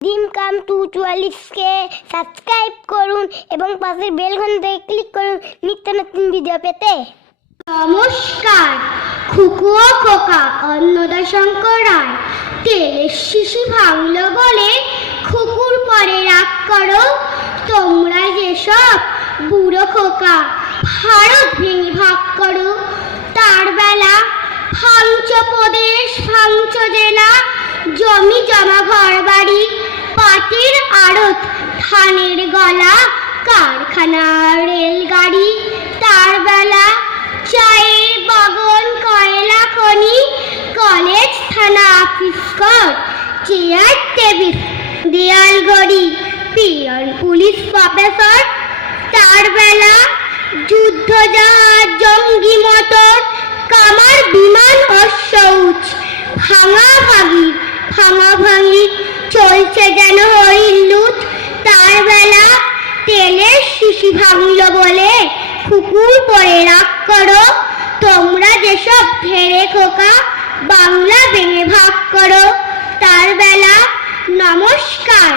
ডিম come to চুয়াল্লিশকে subscribe করুন এবং পাশের বেল ঘন্টায় ক্লিক করুন নিত্য নতুন ভিডিও পেতে। নমস্কার, খুকু ও খোকা, অন্নদা শঙ্কর রায়। তেলের শিশি ভাঙলো বলে খুকুর পরে রাগ করো। তোমরা যেসব বুড়ো খোকা, ভারত ভেঙে ভাগ করো। তার বেলা ভাঙচ প্রদেশ, ভাঙচ জেলা, জমি জমা ঘর বাড়ি পাটের আড়ত, ধানের গলা, কারখানা, রেলগাড়ি, তার বেলা চায়ের বাগান, কয়লা খনি, কলেজ, থানা, অফিস ঘর, চেয়ার, টেবিল, দেয়াল ঘড়ি পিয়ন, পুলিশ, প্রফেসর, তার বেলা যুদ্ধ জাহাজ জঙ্গি মোটর, কামার বিমান অশ্বউচ ভাঙা ভাঙি ভাঙা ভাঙি, চলছে যেন নিশি ভাঙিল বলে কুকুর পরে রাগ করো, তোমরা যেসব ভেড়ে খোকা বাংলা ভেঙে ভাগ করো, তার বেলা নমস্কার।